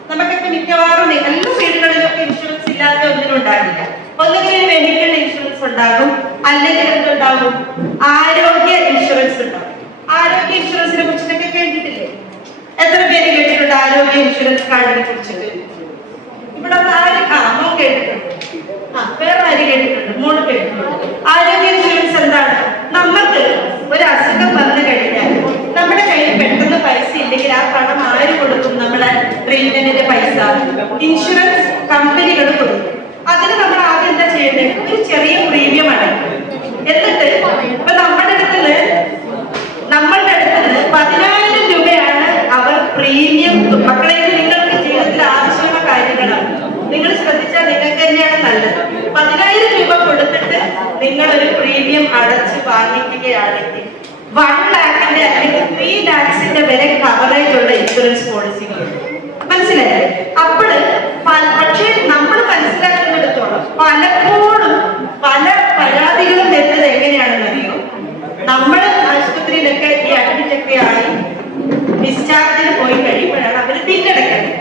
നമുക്കൊക്കെ മിക്കവാറും എല്ലാ വീടുകളിലൊക്കെ ഇൻഷുറൻസ് ഇല്ലാത്ത ഒന്നിനും ഉണ്ടാകില്ല. ഒന്നുകിൽ വെഹിക്കിൾ ഇൻഷുറൻസ് ഉണ്ടാകും, അല്ലെങ്കിൽ എന്തുണ്ടാകും? ആരോഗ്യ ഇൻഷുറൻസ് ഉണ്ടാകും. ആരോഗ്യ ഇൻഷുറൻസിനെ കുറിച്ചിട്ടൊക്കെ കേട്ടിട്ടില്ലേ? എത്ര പേര് കേട്ടിട്ടുണ്ട് ആരോഗ്യ ഇൻഷുറൻസ് കാർഡിനെ കുറിച്ചിട്ട്? ഇവിടെ മോൻ കേട്ടിട്ടുണ്ട്. വേറെ ആര് കേട്ടിട്ടുണ്ട്? മോള് കേട്ടിട്ടുണ്ട്. ആരോഗ്യ ഇൻഷുറൻസ് എന്താണ്? നമുക്ക് ഒരു അസുഖം വന്നു കഴിഞ്ഞാൽ നമ്മുടെ കയ്യിൽ പെട്ടെന്ന് പൈസ ഇല്ലെങ്കിൽ ആ പണം ആര് കൊടുക്കും? നമ്മുടെ ട്രീറ്റ്മെന്റിന്റെ പൈസ ഇൻഷുറൻസ് കമ്പനികൾ കൊടുക്കും. അതിന് നമ്മൾ ആദ്യം എന്താ ചെയ്യേണ്ടത്? ഒരു ചെറിയ പ്രീമിയം അടയ്ക്കും. എന്നിട്ട് ഇപ്പൊ നമ്മളുടെ അടുത്ത് 10,000 രൂപയാണ് അവർ പ്രീമിയം. മക്കളെ, നിങ്ങൾക്ക് ജീവിതത്തിൽ ആവശ്യമുള്ള കാര്യങ്ങളാണ്. നിങ്ങൾ ശ്രദ്ധിച്ചാൽ നിങ്ങൾക്ക് തന്നെയാണ് നല്ലത്. 10,000 രൂപ കൊടുത്തിട്ട് നിങ്ങൾ ഒരു പ്രീമിയം അടച്ച് വാങ്ങിക്കുകയാണെങ്കിൽ 1 lakhന്റെ അല്ലെങ്കിൽ 3 lakhsന്റെ വരെ കവറേജ് ഉള്ള ഇൻഷുറൻസ് പോളിസികളുണ്ട്. മനസ്സിലായില്ലേ? പക്ഷേ നമ്മൾ മനസ്സിലാക്കുന്നിടത്തോളം പലപ്പോഴും പല പരാതികളും വരുന്നത് എങ്ങനെയാണെന്ന് അറിയോ? നമ്മൾ ആശുപത്രിയിലൊക്കെ ഈ അഡ്മിറ്റൊക്കെ ആയി ഡിസ്ചാർജിന് പോയി കഴിയുമ്പോഴാണ് അവർ ബില്ലടയ്ക്കുന്നത്.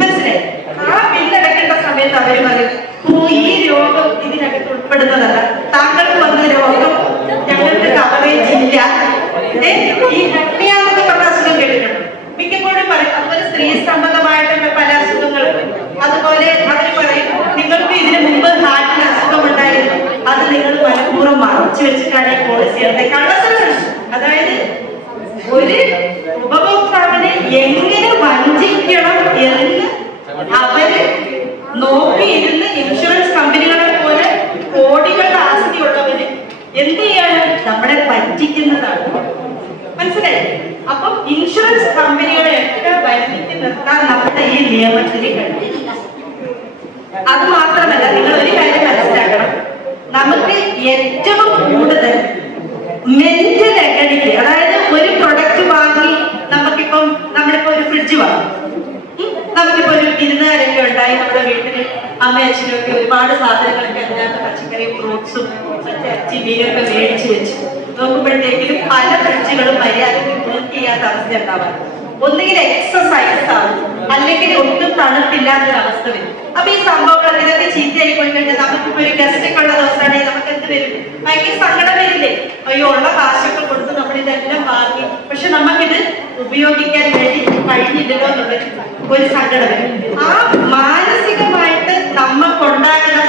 മനസ്സിലായി? ആ ബില്ലടയ്ക്കേണ്ട സമയത്ത് അവർ പറയും, ഈ രോഗം ഇതിനകത്ത് ഉൾപ്പെടുന്നതല്ല, താങ്കൾക്ക് വന്ന രോഗം ഞങ്ങൾക്ക് കവറേജ് ഇല്ല. ഈ ഹെർണിയാന്നൊക്കെ പറഞ്ഞ അസുഖം കേട്ടിട്ടുണ്ട്. മിക്കപ്പോഴും പറയും അതുപോലെ സ്ത്രീ സംബന്ധമായിട്ടുള്ള പല അസുഖങ്ങൾക്ക്. അതുപോലെ അവർ പറയും, നിങ്ങൾക്ക് ഇതിനു മുമ്പ് ഹാർട്ടിന് അസുഖം ഉണ്ടായിരുന്നു, അത് നിങ്ങൾ മനഃപൂർവ്വം മറച്ചു വെച്ചിട്ടാണ് ഈ പോളിസി എടുത്തത്. കള്ളത്തരമാണ്. അതായത് ഒരു ഉപഭോക്താവിനെ എങ്ങനെ വഞ്ചിക്കണം എന്ന് അവര് നോക്കിയിരുന്ന് ഇൻഷുറൻസ് കമ്പനികളെ പോലെ കോടികളുടെ ആസ്തിയുള്ളവര് എന്ത് ചെയ്യാണ്? നമ്മളെ പറ്റിക്കുന്നതാണ്. മനസ്സിലായി? അപ്പം ഇൻഷുറൻസ് കമ്പനികളെയൊക്കെ വരുത്തി നിർത്താൻ നമ്മുടെ ഈ നിയമത്തിന് കഴിയും. അത് മാത്രമല്ല, നിങ്ങൾ ഒരു കാര്യം മനസ്സിലാക്കണം, നമുക്ക് ഏറ്റവും കൂടുതൽ മെന്റൽ അഗഡിറ്റി, അതായത് ഒരു പ്രൊഡക്റ്റ് വാങ്ങി നമ്മളിപ്പോ ഒരു ഫ്രിഡ്ജ് വാങ്ങി, നമുക്കിപ്പോ ഒരു വിരുന്നുകാരൊക്കെ ഉണ്ടായി, നമ്മുടെ വീട്ടില് അമ്മയും അച്ഛനും ഒക്കെ ഒരുപാട് സാധനങ്ങളൊക്കെ അതിനകത്ത് പച്ചക്കറിയും ഫ്രൂട്ട്സും ഇറച്ചി മീനൊക്കെ മേടിച്ചു വെച്ചു നോക്കുമ്പോഴത്തേക്കും പല ഫ്രിഡ്ജുകളും മര്യാദയ്ക്ക് വർക്ക് ചെയ്യാത്ത അവസ്ഥ ഉണ്ടാവാൻ. ഒന്നുകിൽ എക്സസൈസ് ആവും, അല്ലെങ്കിൽ ഒട്ടും തണുപ്പില്ലാത്തൊരു അവസ്ഥ വരും. അപ്പൊ ഈ സംഭവങ്ങൾ അതിനൊക്കെ ചീത്തയായി പോയി കഴിഞ്ഞാൽ നമുക്കിപ്പോ ഒരു ഗസ്റ്റ് ഒക്കെ ഉള്ള ദിവസമാണെങ്കിൽ നമുക്ക് എന്ത് വരും? ഭയങ്കര സങ്കടം വരില്ലേ? അയ്യോ, ഉള്ള കാശൊക്കെ കൊടുത്ത് നമ്മൾ ഇതെല്ലാം വാങ്ങി, പക്ഷെ നമുക്കിത് ഉപയോഗിക്കാൻ വേണ്ടി കഴിഞ്ഞില്ലല്ലോ എന്നുള്ളൊരു ഒരു സങ്കടം വരും. ആ മാനസികമായിട്ട് നമ്മൾക്കുണ്ടാകുന്ന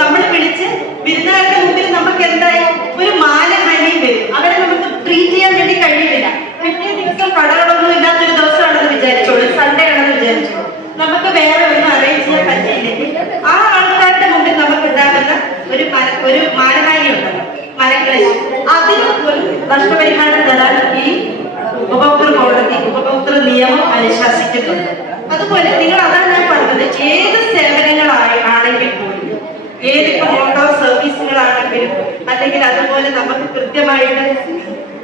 നമ്മൾ വിളിച്ച് വിരുന്നുകാരുടെ മുമ്പിൽ നമുക്ക് എന്തായി ഒരു മാനഹാനിയും വരും. അവരെ നമുക്ക് ട്രീറ്റ് ചെയ്യാൻ വേണ്ടി കഴിയുന്നില്ല. പിറ്റേ ദിവസം കടകളൊന്നും ഇല്ലാത്തൊരു ദിവസമാണെന്ന് വിചാരിച്ചോളൂ, സൺഡേ ആണെന്ന് വിചാരിച്ചോളൂ, നമുക്ക് വേറെ ഒന്നും അറേഞ്ച് ചെയ്യാൻ പറ്റിയില്ലെങ്കിൽ ആ ആൾക്കാരുടെ മുമ്പിൽ നമുക്ക് ഉണ്ടാകുന്ന ഒരു മാനഹാനി ഉണ്ടല്ലോ, മനക്ലേശം. അതിന് ഒരു നഷ്ടപരിഹാരം തരാൻ ഈ ഉപഭോക്തൃ കോടതി ഉപഭോക്തൃ നിയമം അനുശാസിക്കുന്നുണ്ട്. അതുപോലെ നിങ്ങൾ അതാണ് ഞാൻ പറഞ്ഞത്, ഏത് സേവനങ്ങളാണെങ്കിൽ പോലും, ഏതിപ്പോ മോട്ടോർ സർവീസുകളാണെങ്കിലും, അല്ലെങ്കിൽ അതുപോലെ നമുക്ക് കൃത്യമായിട്ട്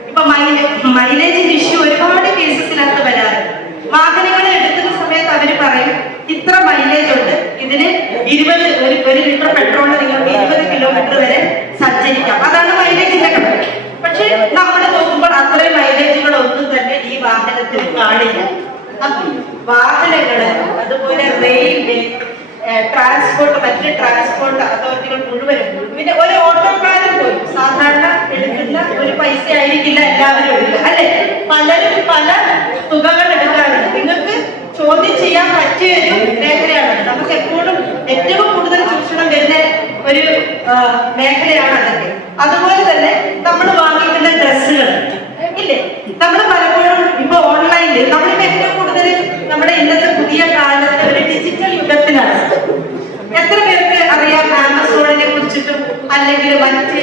ഇപ്പൊ മൈലേജിന്റെ ഇഷ്യൂ ഒരുപാട് കേസസിനകത്ത് വരാറുണ്ട്. വാഹനങ്ങൾ എടുക്കുന്ന സമയത്ത് അവര് പറയും ഇത്ര മൈലേജ് ഉണ്ട്, ഇതിന് 1 ലിറ്റർ പെട്രോളിന് നിങ്ങൾക്ക് 20 കിലോമീറ്റർ വരെ സഞ്ചരിക്കാം. അതാണ് മൈലേജിന്റെ കണക്ക്. പക്ഷെ നമ്മൾ നോക്കുമ്പോൾ അത്രയും മൈലേജുകളൊന്നും തന്നെ ഈ വാഹനത്തിൽ കാണില്ല. അപ്പം വാഹനങ്ങള്, അതുപോലെ റെയിൽവേ, ട്രാൻസ്പോർട്ട്, മറ്റ് ട്രാൻസ്പോർട്ട് അതോറിറ്റികൾ മുഴുവനും, പിന്നെ ഒരു ഓട്ടോക്കാരൻ പോലും സാധാരണ എടുക്കുന്ന ഒരു പൈസ ആയിരിക്കില്ല എല്ലാവരും എടുക്കുക, അല്ലെ? പലരും പല തുകകൾ എടുക്കാറുണ്ട്. നിങ്ങൾക്ക് ചോദ്യം ചെയ്യാൻ പറ്റിയ ഒരു മേഖലയാണ്. നമുക്ക് എപ്പോഴും ഏറ്റവും കൂടുതൽ ചൂഷണം വരുന്ന ഒരു മേഖലയാണ് അതൊക്കെ. അതുപോലെ തന്നെ നമ്മൾ വാങ്ങിക്കുന്ന ഡ്രസ്സുകൾ ഇല്ലേ, നമ്മൾ പലപ്പോഴും ഇപ്പൊ ഓൺലൈനിൽ നമ്മളിപ്പോ ഏറ്റവും കൂടുതൽ നമ്മുടെ ഇന്നത്തെ പുതിയ കാലത്ത് ഒരു ഡിജിറ്റൽ യുഗത്തിലാണ്. എത്ര പേർക്ക് അറിയാം ആമസോണിനെ കുറിച്ചിട്ടും, അല്ലെങ്കിൽ മറ്റ്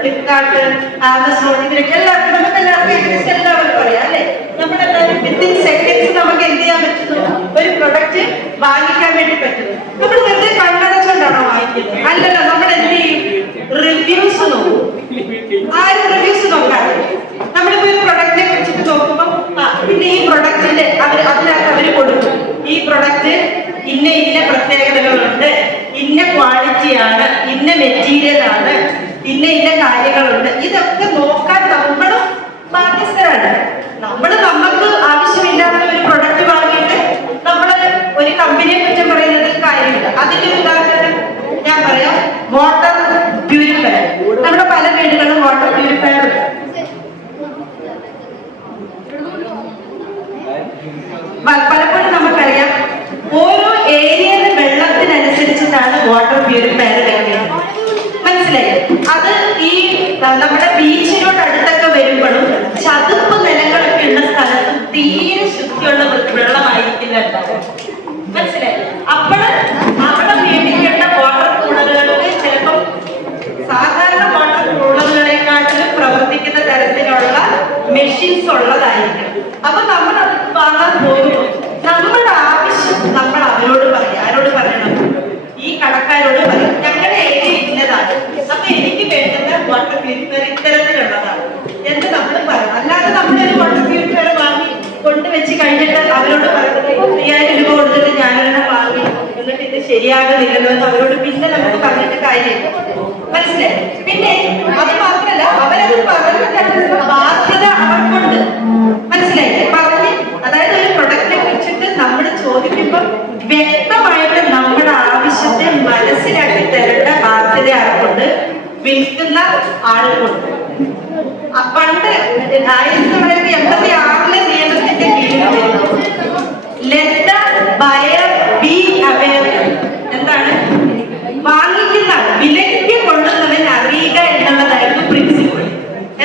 ഫ്ലിപ്കാർട്ട്, ആമസോൺ, ഇതിലൊക്കെ എല്ലാവർക്കും ഏകദേശം എല്ലാവർക്കും അറിയാം, അല്ലെ? നമ്മളെല്ലാവരും വിത്തിൻ സെക്കൻഡ്സ് നമുക്ക് എന്ത് ചെയ്യാൻ പറ്റുന്നു? ഒരു പ്രൊഡക്റ്റ് വാങ്ങിക്കാൻ വേണ്ടി പറ്റുന്നു. നമ്മൾ വെറുതെ കണ്ണടച്ചുകൊണ്ടാണോ വാങ്ങിക്കുന്നത്? അല്ലല്ലോ. നമ്മൾ എന്ത് ചെയ്യും? റിവ്യൂസ് നോക്കും. ആരും റിവ്യൂസ് നോക്കാറ്. നമ്മളിപ്പോ ഒരു പ്രൊഡക്റ്റിനെ കുറിച്ചിട്ട് നോക്കുമ്പോൾ പിന്നെ ഈ പ്രൊഡക്റ്റിന്റെ അതിനകത്ത് അവര് കൊടുക്കും, ഈ പ്രൊഡക്റ്റ് ഇന്ന പ്രത്യേകതകളുണ്ട്, ഇന്ന ക്വാളിറ്റിയാണ്, ഇന്ന മെറ്റീരിയൽ ആണ്, ഇന്ന കാര്യങ്ങളുണ്ട്. ഇതൊക്കെ നോക്കാൻ നമ്മളും ബാധ്യസ്ഥരാണ്. നമുക്ക് ആവശ്യമില്ലാത്ത ഒരു പ്രൊഡക്റ്റ് വാങ്ങിയിട്ട് നമ്മൾ ഒരു കമ്പനിയെ കുറിച്ച് പറയുന്നതിൽ കാര്യമില്ല. അതിന്റെ ഉദാഹരണം ഞാൻ പറയാം, വാട്ടർ പ്യൂരിഫയർ. നമ്മുടെ പല വീടുകളിലും വാട്ടർ പ്യൂരിഫയർ ഉണ്ട്. പലപ്പോഴും നമുക്കറിയാം ഓരോ ഏരിയയിലെ വെള്ളത്തിനനുസരിച്ചിട്ടാണ് വാട്ടർ പ്യൂരിഫയർ വരുന്നത്. മനസ്സിലായി? അത് ഈ നമ്മുടെ ബീച്ചിനോട് അടുത്തൊക്കെ വരുമ്പോഴും ചതുപ്പ് നിലങ്ങളൊക്കെ ഉള്ള സ്ഥലത്ത് തീരെ ശുദ്ധിയുള്ള വെള്ളമായിരിക്കില്ല. മനസ്സിലായി? അപ്പോൾ അവിടെ മേടിക്കേണ്ട വാട്ടർ കൂളറുകൾക്ക് ചിലപ്പം സാധാരണ വാട്ടർ കൂളറുകളെക്കാട്ടിലും പ്രവർത്തിക്കുന്ന തരത്തിലുള്ള മെഷീൻസ് ഉള്ളതായിരിക്കും. അപ്പൊ നമ്മൾ അത് വാങ്ങാൻ പോകുമ്പോൾ നമ്മുടെ ആവശ്യം നമ്മൾ അവരോട് പറയാം. ആരോട് പറയണം? ഈ കടക്കാരോട് പറയും, ഞങ്ങളുടെ ഏരിയ ഇന്നതാണ്, അപ്പൊ എനിക്ക് വേണ്ടുന്ന വാട്ടർ പ്യൂരിഫയർ ഇത്തരത്തിലുള്ളതാണ് എന്ന് നമ്മൾ പറയണം. അല്ലാതെ നമ്മളൊരു വാട്ടർ പ്യൂരിഫയർ വാങ്ങി കൊണ്ടുവച്ച് കഴിഞ്ഞിട്ട് അവരോട് പറയുന്നത് 5000 രൂപ കൊടുത്തിട്ട് ഞാനൊരെണ്ണം വാങ്ങി എന്നിട്ട് ഇത് ശരിയാകുന്നില്ലല്ലോ എന്ന് അവരോട് പിന്നെ നമുക്ക് പറഞ്ഞിട്ട് കാര്യമില്ല. മനസ്സിലായി? പിന്നെ അത് മാത്രല്ല, അവരത് പറഞ്ഞ ബാധ്യത അവർക്കുണ്ട്. മനസ്സിലായില്ലേ? പറഞ്ഞ് അതായത് ഒരു പ്രൊഡക്റ്റിനെ കുറിച്ചിട്ട് നമ്മൾ ചോദിക്കുമ്പോൾ വ്യക്തമായിട്ട് നമ്മുടെ ആവശ്യത്തെ മനസ്സിലാക്കി തരേണ്ട ബാധ്യത ആർക്കുണ്ട്? വിൽക്കുന്ന ആളുകളുണ്ട്. പണ്ട് 1986 നിയമത്തിന്റെ കീഴിൽ let the buyer be aware. എന്താണ്? വാങ്ങിക്കുന്ന വിലയ്ക്ക് കൊള്ളുന്നവൻ അറിയുക എന്നുള്ളതായിരുന്നു പ്രിൻസിപ്പിൾ.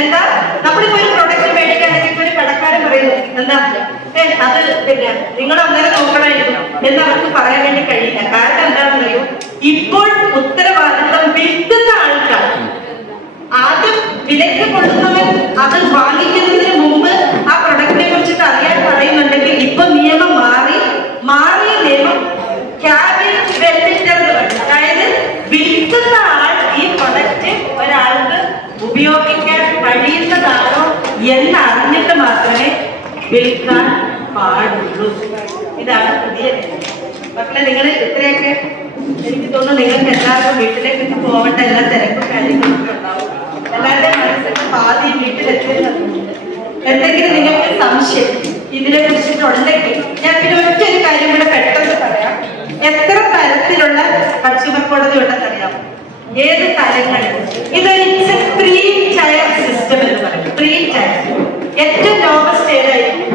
എന്താ? നമ്മളിപ്പോ ഒരു പ്രൊഡക്റ്റ് മേടിക്കുകയാണെങ്കിൽ ഒരു കടക്കാരൻ പറയുന്നു, എന്താ അത് പിന്നെ നിങ്ങൾ അന്നേരം നോക്കണമായിരുന്നു എന്ന് അവർക്ക് പറയാൻ വേണ്ടി കഴിയില്ല. കാരണം എന്താണെന്ന് അറിയോ? ഇപ്പോൾ ഉത്തരവാദിത്വം വിൽക്കുന്ന ആൾക്കാർ. ആദ്യം വിലയ്ക്ക് കൊള്ളുന്നവൻ അത് വാങ്ങിക്കുന്നതിന് മുമ്പ് ആ പ്രൊഡക്റ്റിനെ കുറിച്ചിട്ട് അറിയാൻ പറയുന്നുണ്ടെങ്കിൽ ഇപ്പൊ നിയമം മാറിയ നിയമം ക്യാബിൻ വെൽഡിറ്റർ. അതായത് വിൽക്കുന്ന ആൾ ഈ പ്രൊഡക്റ്റ് ഒരാൾക്ക് ഉപയോഗിക്കാൻ കഴിയുന്നതാണോ എന്നറിഞ്ഞിട്ട് മാത്രമേ വിൽക്കാൻ പാടുള്ളൂ. ഇതാണ് പുതിയ നിയമം. മക്കളെ, നിങ്ങൾ ഇത്രയൊക്കെ എനിക്ക് തോന്നുന്നു നിങ്ങൾക്ക് എല്ലാവർക്കും വീട്ടിലേക്ക് പോകേണ്ട എല്ലാ തിരക്കും കാര്യങ്ങളൊക്കെ ഉണ്ടാവും. എല്ലാവരുടെയും മനസ്സിന്റെ പാതി വീട്ടിലെത്തുന്നുണ്ട്. എന്തെങ്കിലും നിങ്ങൾക്ക് സംശയം ഇതിനെ കുറിച്ചിട്ടുണ്ടെങ്കിൽ ഞാൻ പിന്നെ ഒറ്റൊരു കാര്യം കൂടെ പെട്ടെന്ന് പറയാം. എത്ര തരത്തിലുള്ള കൺസ്യൂമർ കോടതി ഉണ്ടെന്ന് അറിയാം? ഏത് തരങ്ങളിൽ? ഇതൊരു 3 ടയർ സിസ്റ്റം എന്ന് പറയും. 3 ടയർ. ഏറ്റവും ലോവസ്റ്റ് ഏതായിരിക്കും?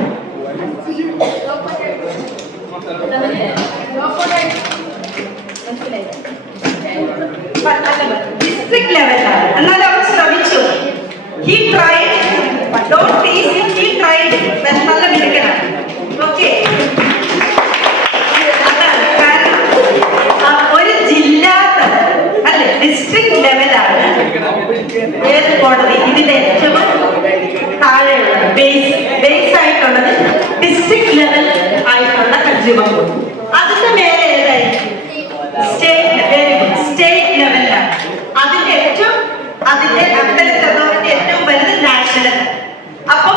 ഡിസ്ട്രിക്ട് ലെവലാണ്. എന്നാൽ അവർ ശ്രമിച്ചു. He tried. Don't tease him. He tried. നല്ല മിടുക്കനാണ്. ഓക്കെ. അതാണ് കാരണം ഒരു ജില്ലാ അല്ലെ ഡിസ്ട്രിക്ട് ലെവലാണ് ഏത് കോടതി. ഇതിന്റെ ഏറ്റവും താഴെയുള്ള ബേസ് ആയിട്ടുള്ളത് ഡിസ്ട്രിക്ട് ലെവൽ ആയിട്ടുള്ള കൺസ്യൂമർ കോടതി. അതിന്റെ മേലെ ഏതായിരിക്കും? സ്റ്റേറ്റ് ലെവലിലാണ്. അതിന്റെ അത്തരത്തിൽ അതോറിറ്റി ഏറ്റവും വലുത് നാഷണൽ. അപ്പൊ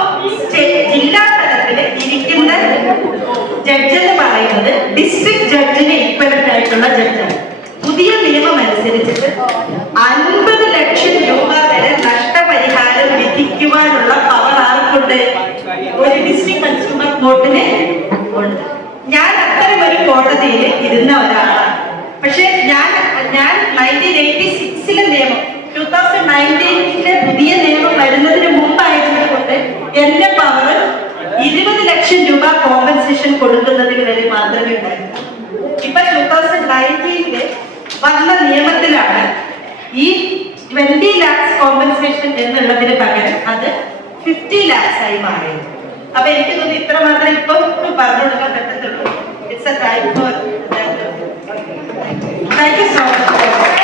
ജില്ലാ തലത്തിൽ ഇരിക്കുന്ന ജഡ്ജ് എന്ന് പറയുന്നത് ഡിസ്ട്രിക്ട് ജഡ്ജിന് ഈക്വലന്റ് ആയിട്ടുള്ള ജഡ്ജാണ്. പുതിയ നിയമം അനുസരിച്ചിട്ട് 50 ലക്ഷം രൂപ വരെ നഷ്ടപരിഹാരം വിധിക്കുവാനുള്ള പവർ ആർക്കുണ്ട്? ഒരു ഡിസ്ട്രിക്ട് കൺസ്യൂമർ കോർട്ടിന് ഉണ്ട്. ഞാൻ അത്തരം ഒരു കോടതിയിൽ ഇരുന്ന ഒരാളാണ്. പക്ഷെ ഞാൻ 1986 നിയമം 2019 പുതിയ നിയമം വരുന്നതിന് മുമ്പായിരുന്നതുകൊണ്ട് എന്റെ പവർ 20 ലക്ഷം രൂപ കോമ്പൻസേഷൻ കൊടുക്കുന്നതിന് വരെ മാത്രമേ ഉണ്ടായിരുന്നു. ഇപ്പൊ 2019 വന്ന നിയമത്തിലാണ് ഈ 20 lakhs കോമ്പൻസേഷൻ എന്നുള്ളതിന് പകരം അത് 50 lakhs ആയി മാറിയത്. അപ്പൊ എനിക്ക് തോന്നുന്നു ഇത്ര മാത്രമേ ഇപ്പൊ പറഞ്ഞു കൊടുക്കാൻ പറ്റത്തുള്ളൂ. It's A time for thank you so much.